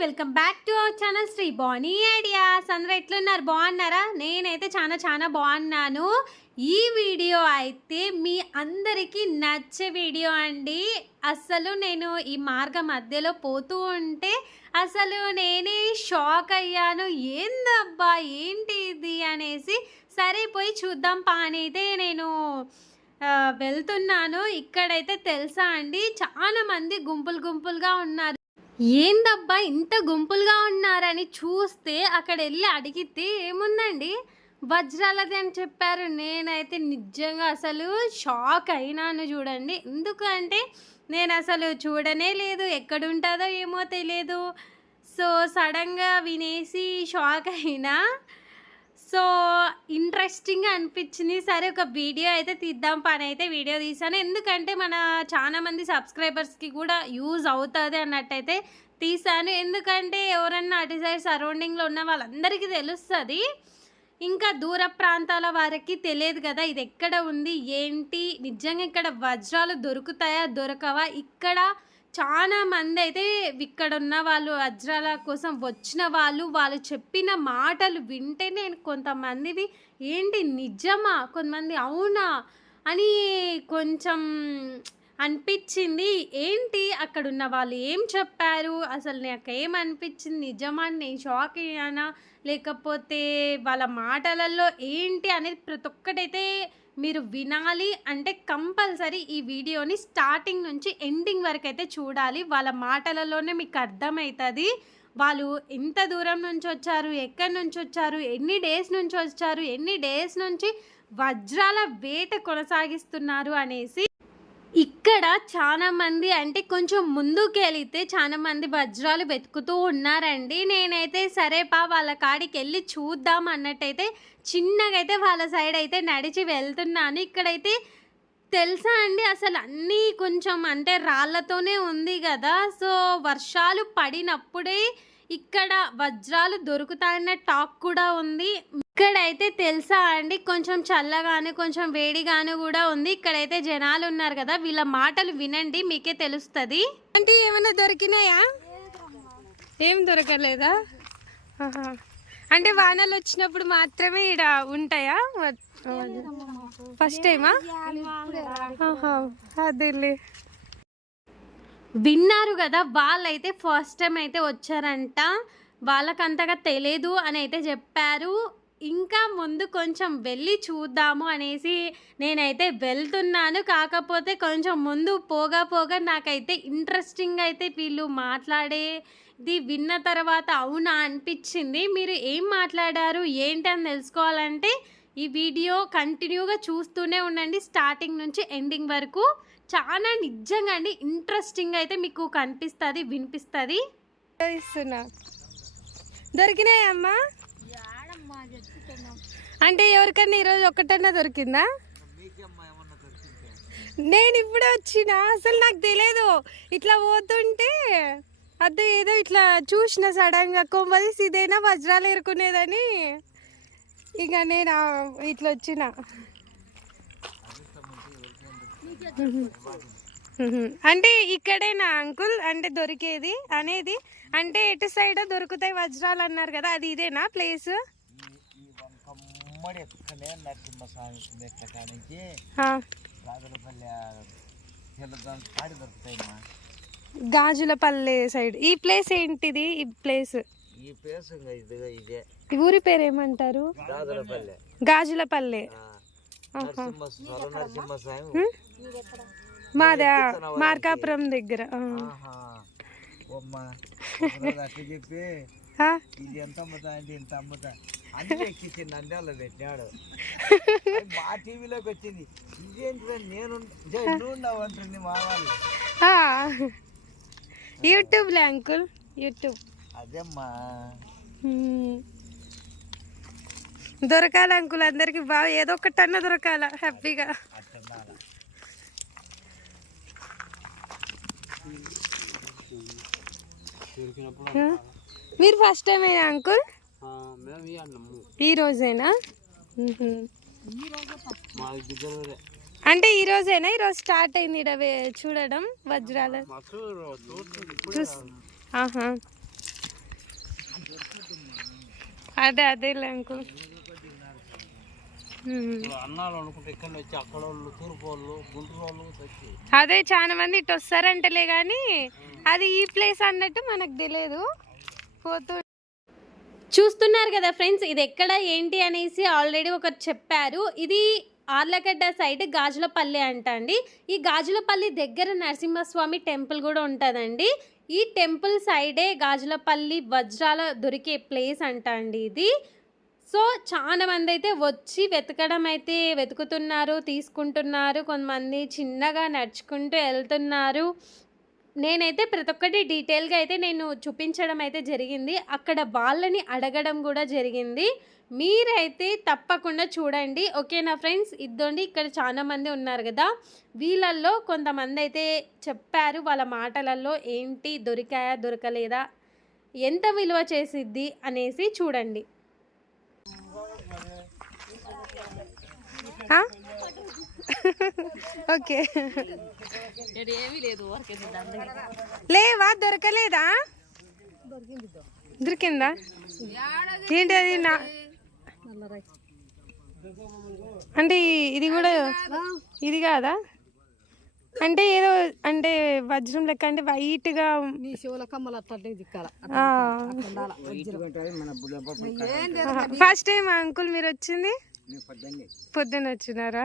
Welcome back to our channel Sri Bani ideas. అందరూ ఎట్లున్నారు? బాగున్నారా? నేనైతే చాలా చాలా బాగున్నాను. ఈ వీడియో అయితే మీ అందరికీ నచ్చే వీడియో అండి. అసలు నేను ఈ మార్గం మధ్యలో పోతూ ఉంటే అసలు నేనే షాక్ అయ్యాను. ఏందబ్బా? ఏంటి ఇది? అనేసి సరే పోయి చూద్దాం పానైతే అయితే నేను వెళ్తున్నాను. ఇక్కడైతే తెలుసా అండి చాలా మంది గుంపులు గుంపులుగా ఉన్నారు. ఏందబ్బా ఇంత గుంపులుగా ఉన్నారని చూస్తే అక్కడ వెళ్ళి అడిగితే ఏముందండి? వజ్రాలది అని చెప్పారు. నేనైతే నిజంగా అసలు షాక్ అయినాను చూడండి. ఎందుకంటే నేను అసలు చూడనే లేదు. ఎక్కడుంటుందో ఏమో తెలియదు సో సడన్గా వినేసి షాక్ అయినా సో ఇంట్రెస్టింగ్ అనిపించింది. సరే ఒక వీడియో అయితే తీద్దాం పని అయితే వీడియో తీసాను ఎందుకంటే మన చాలా మంది సబ్స్క్రైబర్స్కి కూడా యూజ్ అవుతుంది అన్నట్టయితే తీసాను ఎందుకంటే ఎవరన్నా అటు సైడ్ సరౌండింగ్లో ఉన్న వాళ్ళందరికీ తెలుస్తుంది. ఇంకా దూర ప్రాంతాల వారికి తెలియదు కదా ఇది ఎక్కడ ఉంది ఏంటి నిజంగా ఇక్కడ వజ్రాలు దొరుకుతాయా దొరకవా ఇక్కడ చాలా మంది అయితే ఇక్కడ ఉన్న వాళ్ళు వజ్రాల కోసం వచ్చిన వాళ్ళు వాళ్ళు చెప్పిన మాటలు వింటే నేను కొంతమందివి ఏంటి నిజమా? కొంతమంది అవునా? అని కొంచెం అనిపించింది. ఏంటి అక్కడ ఉన్న వాళ్ళు ఏం చెప్పారు? అసలు నాకు ఏం అనిపించింది? నిజమా? నేను షాక్ అయ్యానా? లేకపోతే వాళ్ళ మాటలలో ఏంటి అనేది ప్రతి ఒక్కటైతే మీరు వినాలి అంటే కంపల్సరీ ఈ వీడియోని స్టార్టింగ్ నుంచి ఎండింగ్ వరకు అయితే చూడాలి. వాళ్ళ మాటలలోనే మీకు అర్థమవుతుంది వాళ్ళు ఎంత దూరం నుంచి వచ్చారు ఎక్కడి నుంచి వచ్చారు ఎన్ని డేస్ నుంచి వచ్చారు ఎన్ని డేస్ నుంచి వజ్రాల వేట కొనసాగిస్తున్నారు అనేసి ఇక్కడ చాలా మంది అంటే కొంచెం ముందుకు వెళితే చాలా మంది వజ్రాలు వెతుకుతూ ఉన్నారండి. నేనైతే సరే పా వాళ్ళ కాడికి వెళ్ళి చూద్దాం అన్నట్టయితే చిన్నగా అయితే వాళ్ళ సైడ్ అయితే నడిచి వెళ్తున్నాను. ఇక్కడైతే తెలుసా అండి అసలు అన్నీ కొంచెం అంటే రాళ్ళతోనే ఉంది కదా. సో వర్షాలు పడినప్పుడే ఇక్కడ వజ్రాలు దొరుకుతాయన్న టాక్ కూడా ఉంది. ఇక్కడైతే తెలుసా అండి కొంచెం చల్లగాను కొంచెం వేడిగాను కూడా ఉంది. ఇక్కడైతే జనాలు ఉన్నారు కదా వీళ్ళ మాటలు వినండి మీకే తెలుస్తుంది. అంటే ఏమైనా దొరికినాయా? ఏం దొరకలేదా. అంటే వానలు వచ్చినప్పుడు మాత్రమే ఇక్కడ ఉంటాయా? ఫస్ట్ టైమా అదేలే. విన్నారు కదా వాళ్ళైతే ఫస్ట్ టైం అయితే వచ్చారంట. వాళ్ళకంతగా తెలియదు అని అయితే చెప్పారు. ఇంకా ముందు కొంచెం వెళ్ళి చూద్దాము అనేసి నేనైతే వెళ్తున్నాను. కాకపోతే కొంచెం ముందు పోగా పోగా నాకైతే ఇంట్రెస్టింగ్ అయితే వీళ్ళు మాట్లాడేది విన్న తర్వాత అవునా అనిపించింది. మీరు ఏం మాట్లాడారు ఏంటి అని తెలుసుకోవాలంటే ఈ వీడియో కంటిన్యూగా చూస్తూనే ఉండండి. స్టార్టింగ్ నుంచి ఎండింగ్ వరకు చాలా నిజంగా అండి. ఇంట్రెస్టింగ్ అయితే మీకు కనిపిస్తుంది వినిపిస్తుంది. ఇస్తున్నా. దొరికినాయమ్మా అంటే ఎవరికన్నా ఈరోజు ఒక్కటన్నా దొరికిందా? నేను ఇప్పుడే వచ్చిన అసలు నాకు తెలియదు ఇట్లా పోతుంటే అదే ఏదో ఇట్లా చూసిన సడన్గా కొమ్మది ఇదేనా వజ్రాలు ఎరుకునేదని. ఇక నేను ఇట్లా వచ్చిన. అంటే ఇక్కడేనా అంకుల్ అంటే దొరికేది అనేది అంటే ఎటు సైడ్ దొరుకుతాయి వజ్రాలు అన్నారు కదా అది ఇదేనా ప్లేస్ నరసింహస్వామి మెట్ల కానించి దొరుకుతాయమ్మా గాజులపల్లె సైడ్ ఈ ప్లేస్ ఏంటిది ఈ ప్లేస్ ఈ ప్లేస్ ఇదిగా ఇదే ఊరి పేరు ఏమంటారు గాజులపల్లె గాజులపల్లె నరసింహ నరసింహస్వామి మాదా మార్కాపురం దగ్గర చెప్పి ఆ? ఇది ఎంత అమ్ముతా అంటే ఇంత అమ్ముతా. అందుకే ఎక్కించి నంద్యాలలో పెట్టినాడు. అది మా టీవీలోకి వచ్చింది. ఇదేంటి నేను జై, నువ్వు ఉన్నావు అంటుంది మా వాళ్ళు. ఆ. యూట్యూబ్లే అంకుల్ యూట్యూబ్. అదేమ్మా. దొరకాలి అంకుల్ అందరికి బాగా ఏదో ఒకటన్నా దొరకాల హ్యాపీగా. మీరు ఫస్ట్ టైం అయినా అంకుల్ ఈ రోజేనా? అంటే ఈ రోజేనా? ఈరోజు స్టార్ట్ అయింది చూడడం వజ్రాల. ఆహా. అదే అదేలే అంకుల్ అన్నాలు అనుకుంటే ఇక్కడ వచ్చి అక్కడ వాళ్ళు తూర్పు వాళ్ళు గుంటూరు వాళ్ళు వచ్చి. అదే చాలా మంది ఇటు వస్తారంటలే కానీ అది ఈ ప్లేస్ అన్నట్టు మనకు తెలియదు పోతూ చూస్తున్నారు కదా ఫ్రెండ్స్ ఇది ఎక్కడ ఏంటి అనేసి ఆల్రెడీ ఒకరు చెప్పారు. ఇది ఆర్లగడ్డ సైడ్ గాజులపల్లి అంట అండి. ఈ గాజులపల్లి దగ్గర నరసింహస్వామి టెంపుల్ కూడా ఉంటుందండి. ఈ టెంపుల్ సైడే గాజులపల్లి వజ్రాల దొరికే ప్లేస్ అంట అండి ఇది. సో చాలా మంది అయితే వచ్చి వెతకడం అయితే వెతుకుతున్నారు తీసుకుంటున్నారు. కొంతమంది చిన్నగా నడుచుకుంటూ వెళ్తున్నారు. నేనైతే ప్రతి ఒక్కటి డీటెయిల్గా అయితే నేను చూపించడం అయితే జరిగింది. అక్కడ వాళ్ళని అడగడం కూడా జరిగింది. మీరైతే తప్పకుండా చూడండి. ఓకేనా ఫ్రెండ్స్? ఇద్దండి ఇక్కడ చాలామంది ఉన్నారు కదా. వీళ్ళల్లో కొంతమంది అయితే చెప్పారు వాళ్ళ మాటలలో ఏంటి దొరికాయా దొరకలేదా ఎంత విలువ చేసిద్ది అనేసి చూడండి. ఓకే. లేవా? దొరకలేదా? దొరికిందా? ఏంటి అది నా అంటే ఇది కూడా ఇది కాదా? అంటే ఏదో అంటే వజ్రం లెక్క అంటే వైట్గా ఫస్ట్ టైం అంకుల్ మీరు వచ్చింది? పొద్దున్నే వచ్చినారా?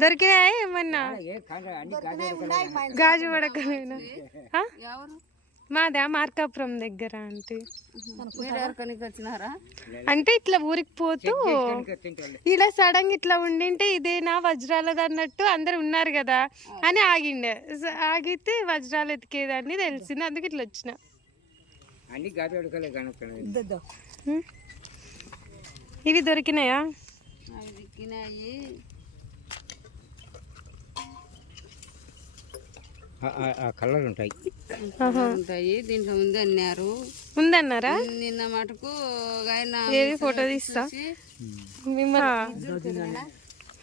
దొరికినాయా ఏమన్నా? గాజు పడకలేనా? మాదా మార్కాపురం దగ్గర అంటే అంటే ఇట్లా ఊరికి పోతూ ఇలా సడన్ ఇట్లా ఉండింటే ఇదేనా వజ్రాలది అన్నట్టు అందరు ఉన్నారు కదా అని ఆగిండే. ఆగితే వజ్రాలు ఎతికేదని తెలిసింది అందుకే ఇట్లా వచ్చిన. ఇవి దొరికినాయా? ఆ కలర్ ఉంటాయి. ఉంటాయి. దీంట్లో ఉంది అన్నారు. ఉందన్నారా? నిన్న మటుకు ఏది ఫోటో తీస్తా?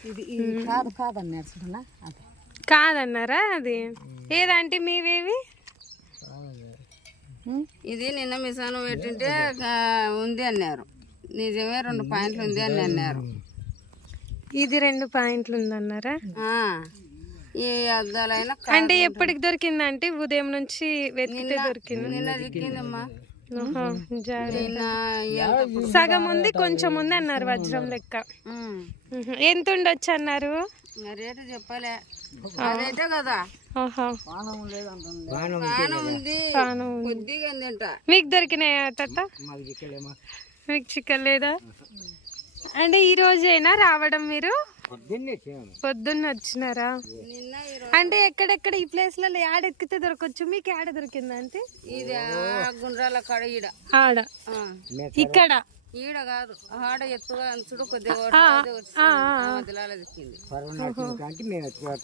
ఇది కాదు కాదన్నారు చూడనా? అది. కాదన్నారా అది? ఏదంటే మీవేవి? ఇది నిన్న మిసాను పెట్టింటే ఉంది అన్నారు. నిజమే రెండు పాయింట్లు ఉంది అని అన్నారు. ఇది రెండు పాయింట్లు ఉందన్నారా? ఆ, ఈ అద్దాలైనా అంటే ఎప్పటికి దొరికిందంటే ఉదయం నుంచి వెతికితే దొరికింది. నిన్న దిక్కిందమ్మా సగం ఉంది కొంచెం ఉంది అన్నారు వజ్రం లెక్క. ఎంత ఉండొచ్చు అన్నారు రేటు చెప్పలే. కదా. మీకు దొరికినాయా తాత? మాకు చిక్కలేమా? మీకు చికెన్ లేదా అంటే ఈ రోజైనా రావడం మీరు? పొద్దున్నే వచ్చినారా? నిన్న ఈ రో- అంటే ఎక్కడెక్కడ ఈ ప్లేస్లలో యాడ ఎక్కితే దొరకచ్చు? మీకు యాడ దొరికిందా అంటే? ఇది ఆ గుండ్రాల కాడ ఈడ. ఆడ. ఆ. ఇక్కడ? ఈడ కాదు. ఆడ ఎత్తుగా అంచుడు కొద్దిగా మేము ఎక్కువ?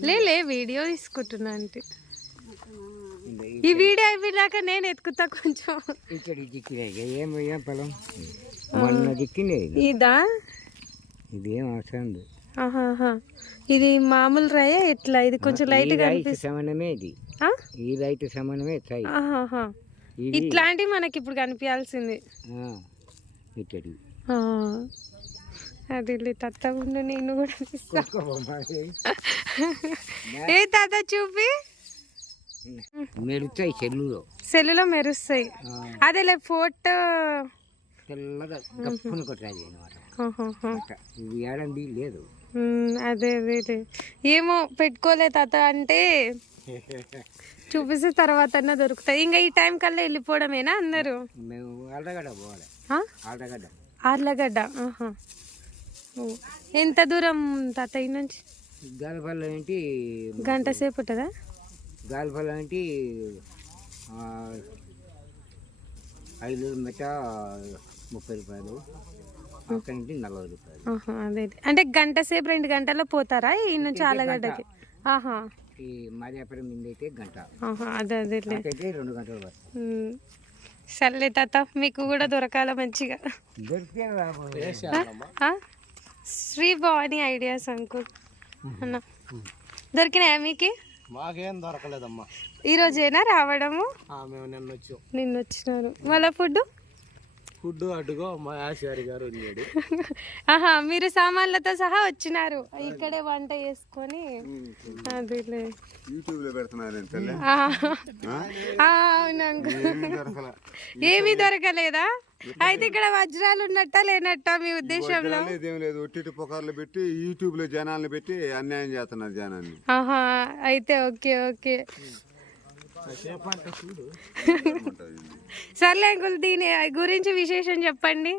లే లే వీడియో తీసుకుంటున్నా అంటే ఈ వీడియో అయిపోయాక నేను ఎత్తుకుతా కొంచెం. ఇక్కడ దిక్కినాయి ఏం ఏం పొలం మొన్న దిక్కింది ఇదా. ఇది? ఏం అవసరం. ఇది మామూలు రాయ ఎట్లా? ఇది కొంచెం లైట్ సమానమే ఇది? ఈ రైతు సమానమే ఇట్లాంటివి మనకి ఇప్పుడు కనిపించాల్సింది. ఇక్కడి. అది తత్త ఉండు నేను కూడా ఏ తాత చూపి? చెల్లులో సెల్లులో. మెరుస్తాయి. అదేలే ఫోటో. తెల్లగా గప్పున కొట్టాలి అనమాట ఆహాహా. ఇది ఏడంది లేదు. అదే అదే ఏమో పెట్టుకోలే తాత అంటే చూపిస్తే తర్వాత దొరుకుతాయి. ఇంకా ఈ టైం కల్లా వెళ్ళిపోవడమేనా అందరూ? మేము పోవాలి. ఆర్లగడ్డ. ఎంత దూరం తాత నుంచి గాలిపల్ల ఏంటి గంట సేపు ఉంటుందా? గాలిపల్ల ఏంటి ఆ, ఐదు మెట ముప్పై రూపాయలు అక్కడి నుంచి నలభై రూపాయలు. అదే అదే. అంటే గంట సేపు రెండు గంటల్లో పోతారా? ఈ నుంచి ఆలగడ్డకి ఆహా. ఈ మాదేపురం మీద అయితే గంట. అదే అయితే రెండు గంటలు. సర్లే తాత మీకు కూడా దొరకాల మంచిగా? Sri Bhavani ideas uncle. అన్న. దొరికినాయా మీకు? మాకేం దొరకలేదమ్మా. ఈరోజేనా రావడము? మేము నిన్న వచ్చాం నిన్న వచ్చినారు మళ్ళీ ఫుడ్ ఫుడ్ మా ఆశారి గారు ఉన్నాడు. ఆహా మీరు సామాన్లతో సహా వచ్చినారు. ఇక్కడే వంట చేసుకొని అదిలే. యూట్యూబ్లో? పెడుతున్నారు. ఏమీ దొరకలేదా? అయితే ఇక్కడ వజ్రాలు ఉన్నట్టా లేనట్టా మీ ఉద్దేశంలో? ఇదేం లేదు ఒట్టి పుకార్లు పెట్టి యూట్యూబ్లో జనాలను పెట్టి అన్యాయం చేస్తున్నారు జనాన్ని. ఆహా అయితే ఓకే ఓకే. సర్లే అంకుల్ దీని గురించి విశేషం చెప్పండి.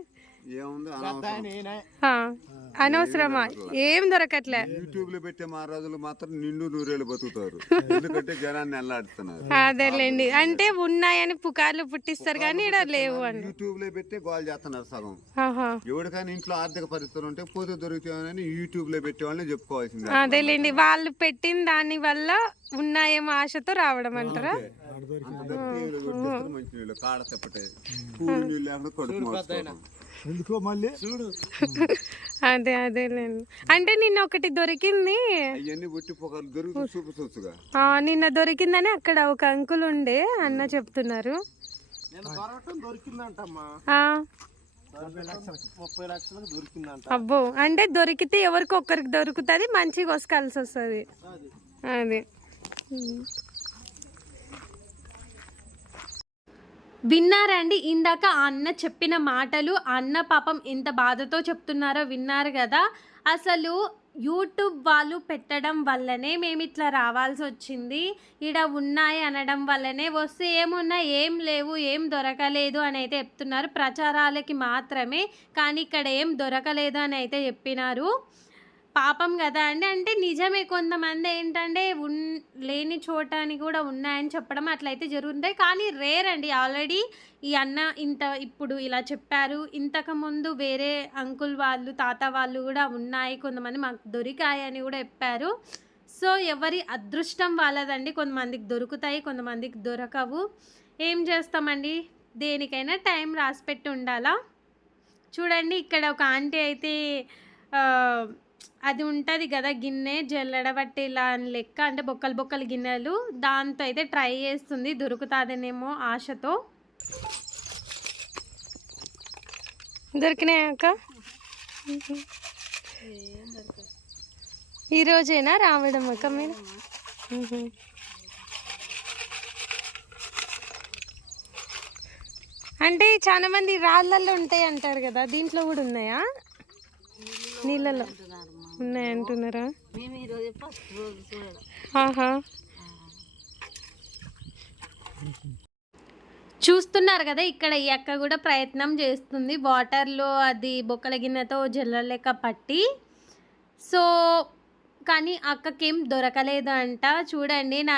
అనవసరమా? ఏం దొరకట్లే. యూట్యూబ్లో పెట్టే మహారాజులు మాత్రం నిండు నూరేళ్ళు బతుకుతారు. ఎందుకంటే జనాన్ని అల్లాడుతున్నారు. అదేలేండి. అంటే ఉన్నాయని పుకార్లు పుట్టిస్తారు కానీ ఇక్కడ లేవు అండి. యూట్యూబ్లో పెట్టే గోల్ చేస్తున్నారు సగం. ఆహా. ఎవరికైనా ఇంట్లో ఆర్థిక పరిస్థితులు ఉంటే పోతే దొరుకుతాయని యూట్యూబ్లో పెట్టే వాళ్ళని చెప్పుకోవాల్సిందే. అదేలేండి. వాళ్ళు పెట్టిన దాని వల్ల ఉన్నాయేమో ఆశతో రావడం అంటారా? మంచి నీళ్ళు కాడ తెప్పటే. పూలు నీళ్ళు లేకుండా కడుపు మార్చుకోవడం. ఎందుకో మళ్ళీ? చూడు. అదే అదేలేండి అంటే నిన్న ఒకటి దొరికింది. అవన్నీ పొగలు చూపించవచ్చుగా నిన్న దొరికిందని అక్కడ ఒక అంకుల్ ఉండే అన్న చెప్తున్నారు. నేను దొరకటం దొరికిందంటమ్మా. ఆ, ముప్పై లక్షలకు ముప్పై లక్షలకు దొరికిందంట. అబ్బో అంటే దొరికితే ఎవరికి ఒక్కరికి దొరుకుతుంది మంచిగా వసుకాల్సి వస్తుంది. అది. విన్నారండి? ఇందాక ఆ అన్న చెప్పిన మాటలు అన్న పాపం ఎంత బాధతో చెప్తున్నారో విన్నారు కదా. అసలు యూట్యూబ్ వాళ్ళు పెట్టడం వల్లనే మేము ఇట్లా రావాల్సి వచ్చింది. ఈడ ఉన్నాయి అనడం వల్లనే వస్తే ఏమున్నా ఏం లేవు ఏం దొరకలేదు అని అయితే చెప్తున్నారు. ప్రచారాలకి మాత్రమే కానీ ఇక్కడ ఏం దొరకలేదు అని అయితే చెప్పినారు. పాపం కదా అండి. అంటే నిజమే కొంతమంది ఏంటంటే ఉన్ లేని చోటని కూడా ఉన్నాయని చెప్పడం అట్లయితే జరుగుతాయి కానీ రేర్ అండి. ఆల్రెడీ ఈ అన్న ఇంత ఇప్పుడు ఇలా చెప్పారు. ఇంతకుముందు వేరే అంకుల్ వాళ్ళు తాత వాళ్ళు కూడా ఉన్నాయి. కొంతమంది మాకు దొరికాయని కూడా చెప్పారు. సో ఎవరి అదృష్టం వాళ్ళదండి. కొంతమందికి దొరుకుతాయి కొంతమందికి దొరకవు. ఏం చేస్తామండి? దేనికైనా టైం రాసిపెట్టి ఉండాలా? చూడండి ఇక్కడ ఒక ఆంటీ అయితే అది ఉంటుంది కదా గిన్నె జల్లడబట్టి ఇలా లెక్క అంటే బొక్కలు బొక్కలు గిన్నెలు. దాంతో అయితే ట్రై చేస్తుంది దొరుకుతుందనేమో ఆశతో. దొరికినాయక్క ఈరోజేనా రావడం అక్క మీరు? అంటే చాలా మంది రాళ్ళల్లో ఉంటాయి అంటారు కదా దీంట్లో కూడా ఉన్నాయా? నీళ్ళలో ఉన్నాయి అంటున్నారా? ఆహా. చూస్తున్నారు కదా ఇక్కడ ఈ అక్క కూడా ప్రయత్నం చేస్తుంది వాటర్లో అది బొక్కల గిన్నెతో జల్ల లెక్క పట్టి. సో కానీ అక్కకేం దొరకలేదు అంట చూడండి నా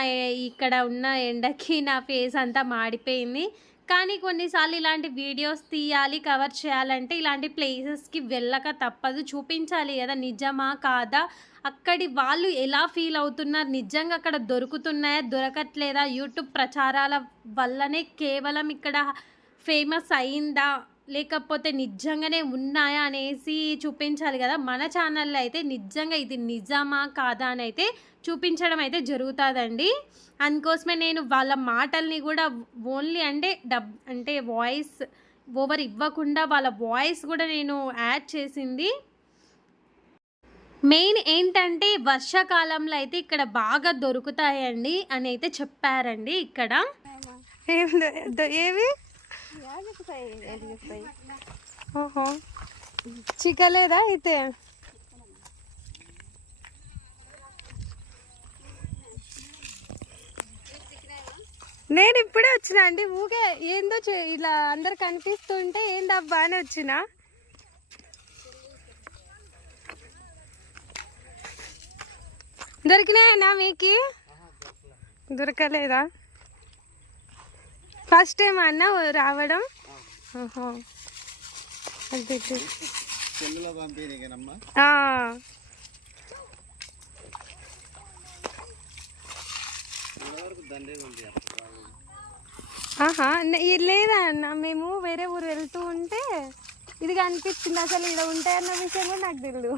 ఇక్కడ ఉన్న ఎండకి నా ఫేస్ అంతా మాడిపోయింది. కానీ కొన్నిసార్లు ఇలాంటి వీడియోస్ తీయాలి కవర్ చేయాలంటే ఇలాంటి ప్లేసెస్కి వెళ్ళక తప్పదు. చూపించాలి కదా నిజమా కాదా? అక్కడి వాళ్ళు ఎలా ఫీల్ అవుతున్నారు? నిజంగా అక్కడ దొరుకుతున్నాయా? దొరకట్లేదా? యూట్యూబ్ ప్రచారాల వల్లనే కేవలం ఇక్కడ ఫేమస్ అయిందా? లేకపోతే నిజంగానే ఉన్నాయా అనేసి చూపించాలి కదా. మన ఛానల్లో అయితే నిజంగా ఇది నిజమా కాదా అని అయితే చూపించడం అయితే జరుగుతుందండి. అందుకోసమే నేను వాళ్ళ మాటల్ని కూడా ఓన్లీ అంటే డబ్ అంటే వాయిస్ ఓవర్ ఇవ్వకుండా వాళ్ళ వాయిస్ కూడా నేను యాడ్ చేసింది. మెయిన్ ఏంటంటే వర్షాకాలంలో అయితే ఇక్కడ బాగా దొరుకుతాయండి అని అయితే చెప్పారండి ఇక్కడ. ఏవి? ఓహో. చిక్కలేదా అయితే? నేను ఇప్పుడే వచ్చిన అండి ఊకే ఏందో చే- ఇలా అందరు కనిపిస్తుంటే ఏందబ్బా అని వచ్చిన. దొరికినాయనా మీకు? దొరకలేదా? ఫస్ట్ టైం అన్న రావడం? లేదా అన్న? మేము వేరే ఊరు వెళ్తూ ఉంటే ఇది కనిపించింది. అసలు ఇక్కడ ఉంటాయన్న విషయం కూడా నాకు తెలియదు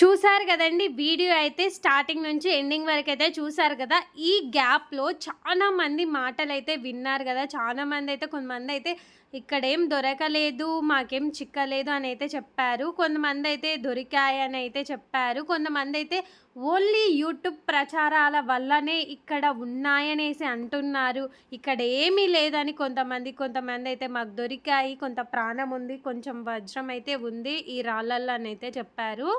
చూసారు కదండి వీడియో అయితే స్టార్టింగ్ నుంచి ఎండింగ్ వరకు అయితే చూసారు కదా. ఈ గ్యాప్లో చాలా మంది మాటలు అయితే విన్నారు కదా. చాలా మంది అయితే కొంతమంది అయితే ఇక్కడేం దొరకలేదు మాకేం చిక్కలేదు అని అయితే చెప్పారు. కొంతమంది అయితే దొరికాయని అయితే చెప్పారు. కొంతమంది అయితే ఓన్లీ యూట్యూబ్ ప్రచారాల వల్లనే ఇక్కడ ఉన్నాయనేసి అంటున్నారు. ఇక్కడ ఏమీ లేదని కొంతమంది కొంతమంది అయితే మాకు దొరికాయి కొంత ప్రాణం ఉంది కొంచెం వజ్రం అయితే ఉంది ఈ రాళ్ళల్లో అని అయితే చెప్పారు.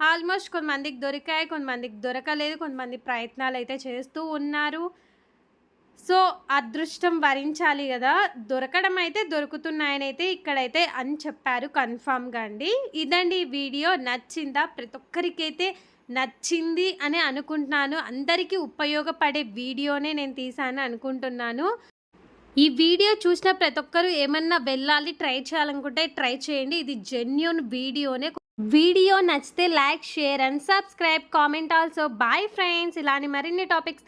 ఆల్మోస్ట్ కొంతమందికి దొరికాయి కొంతమందికి దొరకలేదు కొంతమంది ప్రయత్నాలు అయితే చేస్తూ ఉన్నారు. సో అదృష్టం వరించాలి కదా. దొరకడం అయితే దొరుకుతున్నాయని అయితే ఇక్కడైతే అని చెప్పారు కన్ఫామ్గా అండి. ఇదండి ఈ వీడియో. నచ్చిందా? ప్రతి ఒక్కరికైతే నచ్చింది అని అనుకుంటున్నాను. అందరికీ ఉపయోగపడే వీడియోనే నేను తీసాను అనుకుంటున్నాను. ఈ వీడియో చూసిన ప్రతి ఒక్కరు ఏమన్నా వెళ్ళాలి ట్రై చేయాలనుకుంటే ట్రై చేయండి. ఇది జెన్యున్ వీడియోనే. వీడియో నచ్చితే like share and subscribe. Comment also. Bye friends. ఇలాని మరిన్ని టాపిక్స్